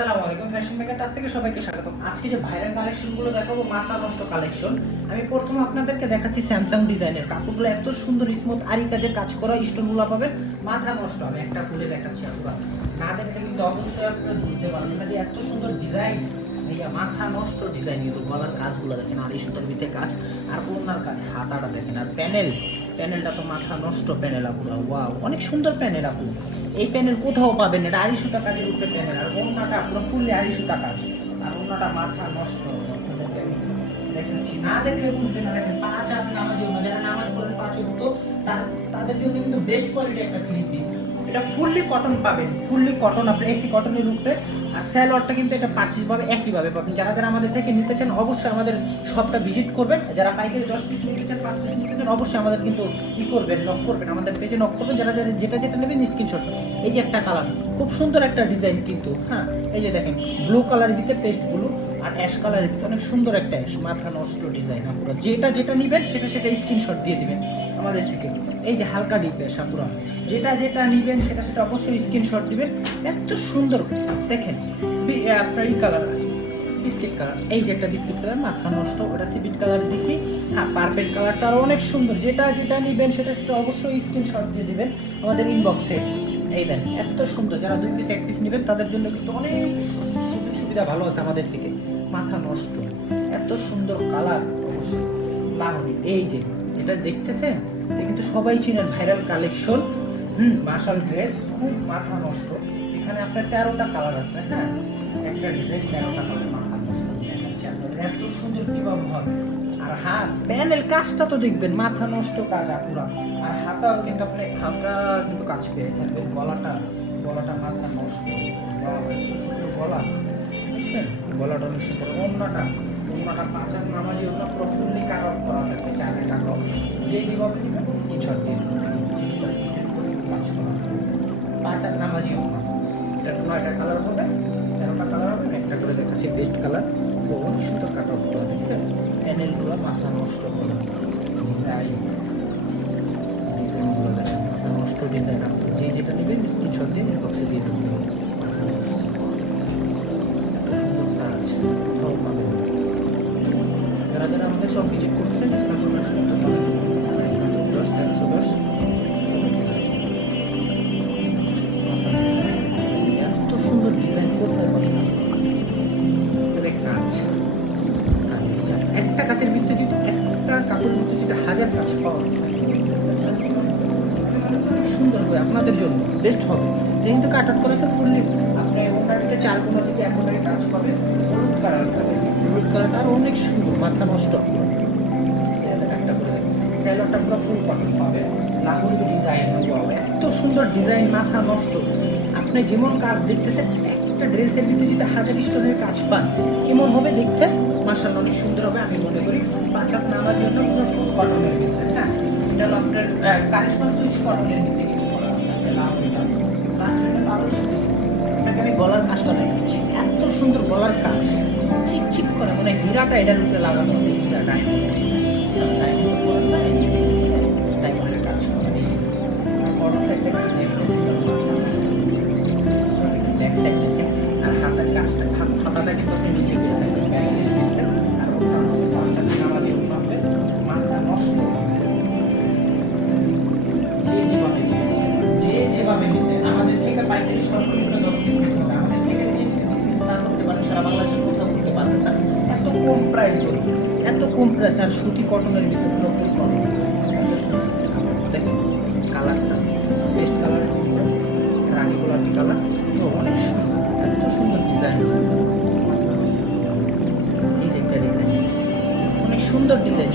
আসসালামু আলাইকুম, fashion maker touch থেকে সবাইকে স্বাগতম। আজকে যে ভাইরাল কালেকশন গুলো দেখাবো, মাথা নষ্ট কালেকশন। আমি প্রথমে আপনাদেরকে দেখাচ্ছি স্যামসাং ডিজাইনের কাপড়গুলো, এত সুন্দর স্মুথ আরি কাজের কাজ করা স্টোনগুলো পাবেন, মাথা নষ্ট। আমি একটা খুলে দেখাচ্ছি, আপনারা না দেখলে কিন্তু অবশ্যই আপনারা ধরতে পারবেন না যে এত সুন্দর ডিজাইন। ভাইয়া মাথা নষ্ট ডিজাইন, কিন্তু গলার কাজগুলো দেখেন, আড়ি সুতার ভিতরে কাজ, আর ওনার কাজ, হাতাটা দেখেন, আর প্যানেলটা তো মাথা নষ্ট প্যানেল আপুরা। ওয়াও, অনেক সুন্দর প্যানেল আপু। এই প্যানেল কোথাও পাবেন না, এটা আড়ি সুতা কাজের উপরে প্যানেল, আর ওনাটা পুরো ফুললি আড়ি সুতা কাজ, আর ওনাটা মাথা নষ্ট। আপনাদেরকে আমি দেখাচ্ছি, না দেখলে বুঝবেন না। দেখেন 5 হাত নামাজি ওনা, যারা নামাজ পড়েন 5 ওয়াক্ত, তাদের জন্য কিন্তু বেস্ট কোয়ালিটি একটা থ্রি পিস। এটা ফুললি কটন পাবেন, ফুললি কটন, আপনি এসি কটনের উপরে। আর স্যালোয়ারটা কিন্তু এটা পারচেজ ভাবে একইভাবে পাবেন। যারা যারা আমাদের থেকে নিতে চান অবশ্যই আমাদের শপটা ভিজিট করবেন। যারা পাইকারি 10 পিস নিতে চান, 5 পিস নিতে চান, অবশ্যই আমাদের কিন্তু ই করবেন, নক করবেন, আমাদের পেজে নক করবেন। যারা যারা যেটা যেটা নেবেন স্ক্রিনশট। এই যে একটা কালার, খুব সুন্দর একটা ডিজাইন কিন্তু, হ্যাঁ এই যে দেখেন ব্লু কালারের ভিতরে পেস্ট ব্লু, আর অ্যাশ কালারের ভিতরে অনেক সুন্দর একটা অ্যাশ, মাথা নষ্ট ডিজাইন। আপনারা যেটা যেটা নেবেন সেটা সেটা স্ক্রিনশট দিয়ে দিবেন আমাদের থেকে। এই যে হালকা ডিপ অ্যাশ, আপনারা যেটা যেটা নেবেন সেটা সেটা অবশ্যই স্ক্রিনশট দিবেন। এত সুন্দর দেখেন, আপনার এই কালার বিস্কিট কালার, এই যে একটা বিস্কিট কালার, মাথা নষ্ট, ওটা সিভিট কালার দিছি। হ্যাঁ, পার্পল কালারটা আরো অনেক সুন্দর। যেটা যেটা নেবেন সেটা সেটা অবশ্যই স্ক্রিনশট দিয়ে দিবেন আমাদের ইনবক্সে। এই দেন এত সুন্দর, যারা 2 পিস 1 পিস নেবেন তাদের জন্য কিন্তু অনেক সুযোগ সুবিধা ভালো আছে আমাদের থেকে। মাথা নষ্ট, এত সুন্দর কালার, অবশ্যই লাগবে। এই যে এটা দেখতেছেন, এটা কিন্তু সবাই চিনেন, ভাইরাল কালেকশন। মার্শাল ড্রেস, খুব মাথা নষ্ট। এখানে আপনার 13টা কালার আছে। হ্যাঁ, একটা ডিজাইন 13টা কালার, মাথা নষ্ট দেখাচ্ছি আপনাদের, এত সুন্দর কিভাবে হবে। আর হ্যাঁ, প্যানেল কাজটা তো দেখবেন, মাথা নষ্ট কাজ আপুরা। আর হাতাও কিন্তু আপনি হালকা কিন্তু কাজ পেয়ে থাকবেন। গলাটা মাথা নষ্ট, এত সুন্দর গলা, বুঝছেন? গলাটা অনেক সুন্দর। ওন্নাটা 5 হাত নামাজি, ওটা প্রফুল্লি কাট আউট করা থাকবে, চারে কাট আউট। যে যেভাবে দিবেন স্ক্রিনশট দিন, কাজ করা 5 হাত নামাজি ওনা। এটা 9টা কালার হবে, 13টা কালার হবে, একটা করে দেখাচ্ছি বেস্ট কালার। তো অনেক সুন্দর কাট আউট করা দেখছেন, প্যানেলগুলো মাথা নষ্ট করা ডিজাইনগুলো দেখেন, মাথা নষ্ট ডিজাইন। আপনি যে যেটা নেবেন স্ক্রিনশট দিয়ে ইনবক্সে দিয়ে দেবেন। যারা যারা আমাদের সব ভিজিট করছেন, এত সুন্দর ডিজাইন কোথায় পাবেন? কাজ, একটা কাজের ভিতরে যদি, একটা কাপড়ের ভিতরে যদি 1000 কাজ পাওয়া সুন্দর হবে, আপনাদের জন্য বেস্ট হবে। কিন্তু কাট আউট করেছে ফুললি, আপনি ওটার ভিতরে 4 কোণা থেকে একেবারে কাজ পাবে। হলুদ কালার থাকে, হলুদ কালারটা আরো অনেক সুন্দর, মাথা নষ্ট। একটা করে স্যালোয়ারটা পুরো ফুল কটন পাবে, লাঙ্গুলি ডিজাইন হবে, এত সুন্দর ডিজাইন, মাথা নষ্ট। আপনি যেমন কাজ দেখতেছেন, একটা ড্রেসের ভিতরে যদি 1000 স্টোনের কাজ পান, কেমন হবে দেখতে? মাশাআল্লাহ, অনেক সুন্দর হবে। আমি মনে করি 5 হাত নামার জন্য পুরো ফুল কটনের ভিতরে। হ্যাঁ, এটা হলো আপনার কারিশমা সুইচ কটনের ভিতরে কিন্তু করা হবে। আপনাকে আমি গলার কাজটা দেখাচ্ছি, এত সুন্দর গলার কাজ, চিকচিক করে, মানে হীরাটা এটার উপরে লাগানো আছে, হীরা ডায়মন্ডের কাজ করা। আর হাতের কাজটা, হাতাটা কিন্তু আপনি নিচে করে থাকবেন, আর নামাজি হবে, মাথা নষ্ট। যে যেভাবে নিতে আমাদের থেকে পাইকারি সর্বনিম্ন 10 পিস নিতে হবে। আমাদের থেকে না করতে পারেন, সারা বাংলাদেশে কোথাও করতে পারবেন না। এত কম প্রাইস বলি, এত কম প্রাইস, আর সুতি কটনের ভিতরে পুরোপুরি কটন। দেখেন কালারটা, বেস্ট কালার, রানী গোলাপি কালার, তো অনেক সুন্দর, এত সুন্দর ডিজাইন। এই যে একটা ডিজাইন, অনেক সুন্দর ডিজাইন,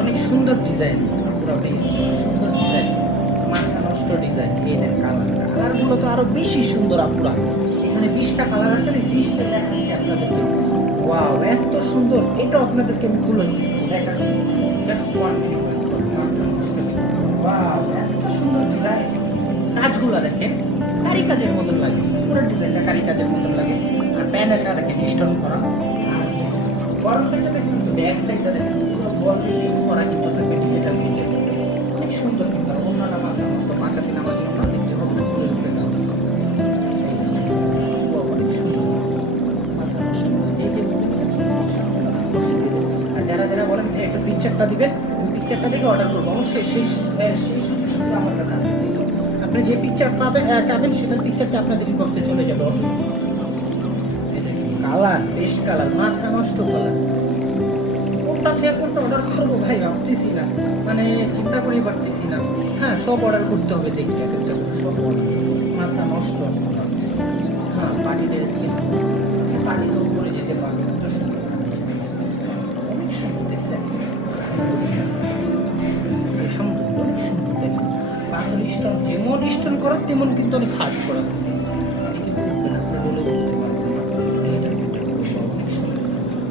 অনেক সুন্দর ডিজাইন, পুরো সুন্দর ডিজাইন, মাথা নষ্ট ডিজাইন। এই দেন কালারগুলো তো আরো বেশি সুন্দর আপুরা। এখানে 20টা কালার আছে, আমি 20টা দেখাচ্ছি আপনাদেরকে। ওয়াও, এত সুন্দর। এটা আপনাদেরকে আমি খুলে দেখাচ্ছি, জাস্ট ওয়ান। ওয়াও, এত সুন্দর ডিজাইন, কাজগুলো দেখেন কারি কাজের মতন লাগে, পুরো ডিজাইনটা কারি কাজের মতন লাগে। আর প্যানেলটা দেখেন স্টোন করা, আর বড় সাইডটা দেখেন, ব্যাক সাইডটা দেখেন পুরো বল করা কিন্তু থাকবে, ডিজিটাল প্রিন্টের মধ্যে অনেক সুন্দর। কিন্তু অন্যটা মাথা নষ্ট, 5 হাত নামার জন্য দেখতে হবে ফুলের উপরে কাজ। পিকচারটা দিবেন, পিকচারটা দেখে অর্ডার করবো। অবশ্যই সেই সুযোগ সুবিধা আমার কাছে আছে। আপনি যে পিকচার পাবেন চাবেন সেটার পিকচারটা আপনাদের ইনবক্সে চলে যাবে। কালার বেস্ট কালার, মাথা নষ্ট কালার। কোনটা থেকে কোনটা অর্ডার করবো ভাই ভাবতেছি না, মানে চিন্তা করেই পারতেছি না। হ্যাঁ, সব অর্ডার করতে হবে, দেখি এক একটা করে সব order। মাথা নষ্ট। হ্যাঁ, পার্টিদের স্কিন, পার্টিতে উপরে যেতে পারবে না, অনেক সুন্দর দেখছেন। আলহামদুলিল্লাহ, অনেক সুন্দর দেখেন। পাথর স্টোন যেমন স্টোন করা তেমন কিন্তু অনেক হার্ড করা থাকে।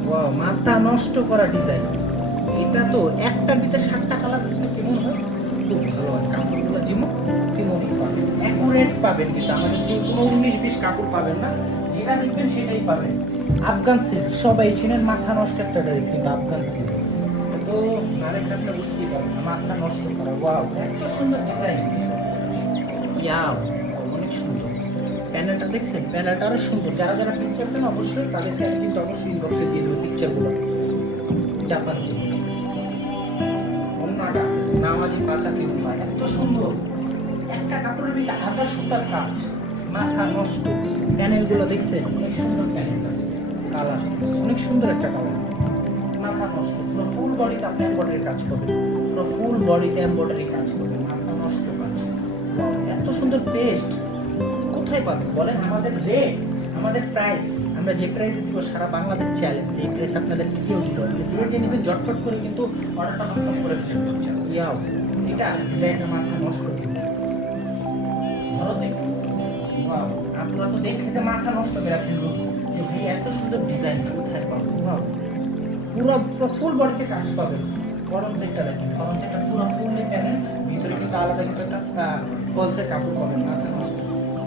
ওয়াও, মাথা নষ্ট করা ডিজাইন। এটা তো একটা দিতে 7টা কালার দিলে কেমন হয়, খুব ভালো হয়। কাপড়গুলো যেমন তেমনই পাবেন, অ্যাকুরেট পাবেন, কিন্তু আমাদের কেউ কোনো 19-20 কাপড় পাবেন না, যেটা দেখবেন সেটাই পাবেন। আফগান সিল্ক সবাই চিনেন, মাথা নষ্ট একটা ড্রেস কিন্তু আফগান সিল্ক তো আরেকটা আপনার বুঝতেই পারবেন না, মাথা নষ্ট করা। ওয়াও, এত সুন্দর ডিজাইন। ইয়াও, অনেক সুন্দর। প্যানেলটা দেখছেন, প্যানেলটা আরো সুন্দর। যারা যারা পিকচার দেন অবশ্যই তাদেরকে আমি কিন্তু অবশ্যই ইনবক্সে দিয়ে দেবো পিকচারগুলো। জাপান সিল্ক অন্যটা নামাজি পাঁচা কিন্তু এত সুন্দর, একটা কাপড়ের ভিতরে 1000 সুতার কাজ, মাথা নষ্ট। প্যানেলগুলো দেখছেন, অনেক সুন্দর প্যানেলটা, কালার অনেক সুন্দর একটা কালার, মাথা নষ্ট। পুরো ফুল বডিতে আপনি এমব্রয়ডারি কাজ করবেন, পুরো ফুল বডিতে এমব্রয়ডারি কাজ করবেন, মাথা নষ্ট কাজ। এত সুন্দর টেস্ট কোথায় পাবেন বলেন? আমাদের রেট, আমাদের প্রাইস, আমরা যে প্রাইসে দিব সারা বাংলাদেশ চ্যালেঞ্জ, এই প্রাইস আপনাদের কেউ দিতে পারবে। যে নেবেন ঝটফট করে কিন্তু অর্ডারটা কনফার্ম করে ফেলবেন। ইয়াও, এটা ডিজাইনের মাথা নষ্ট কিন্তু ধরো দেখুন। ওয়াও, আপনারা তো দেখতে মাথা নষ্ট করে ফেলবো যে ভাই এত সুন্দর ডিজাইন কোথায় পাবো। ওয়াও, পুরো ফুল বডিতে কাজ পাবেন। গরম সেটটা দেখেন, গরম সেটটা পুরো ফুললি প্যানেল, ভিতরে কিন্তু আলাদা কিন্তু একটা ফলসের কাপড় পাবেন, মাথা নষ্ট।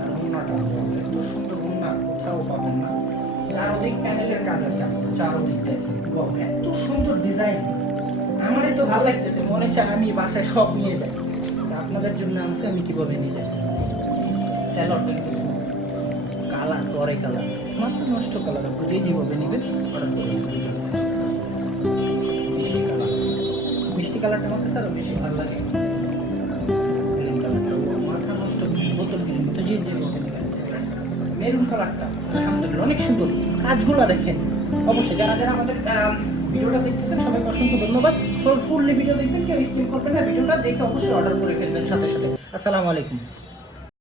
আর উন্নাটা এত সুন্দর উন্না কোথাও পাবেন না। চারদিক প্যানেলের কাজ আছে, চারদিক দেখেন। ওয়াও, এত সুন্দর ডিজাইন। আমারই তো ভালো লাগতেছে, মনে চায় আমি বাসায় সব নিয়ে যাই। আপনাদের জন্য আজকে আমি কিভাবে নিয়ে যাই। স্যালোডটা কিন্তু কালার, টরে কালার, মাথা নষ্ট কালার। আপনি যেভাবে নেবেন অর্ডার করবেন। মিষ্টি কালার, মিষ্টি কালারটা আমাকে স্যার বেশি ভালো লাগে। গ্রিন কালারটা মাথা নষ্ট, বোতল গ্রিন তো যেভাবে নেবেন। মেরুন কালারটা আলহামদুলিল্লাহ অনেক সুন্দর। কাজগুলো দেখেন। অবশ্যই যারা যারা আমাদের ভিডিওটা দেখতেছেন সবাইকে অসংখ্য ধন্যবাদ। সব ফুললি ভিডিও দেখবেন, কেউ স্কিপ করবেন না, ভিডিওটা দেখে অবশ্যই অর্ডার করে ফেলবেন সাথে সাথে। আসসালামু আলাইকুম।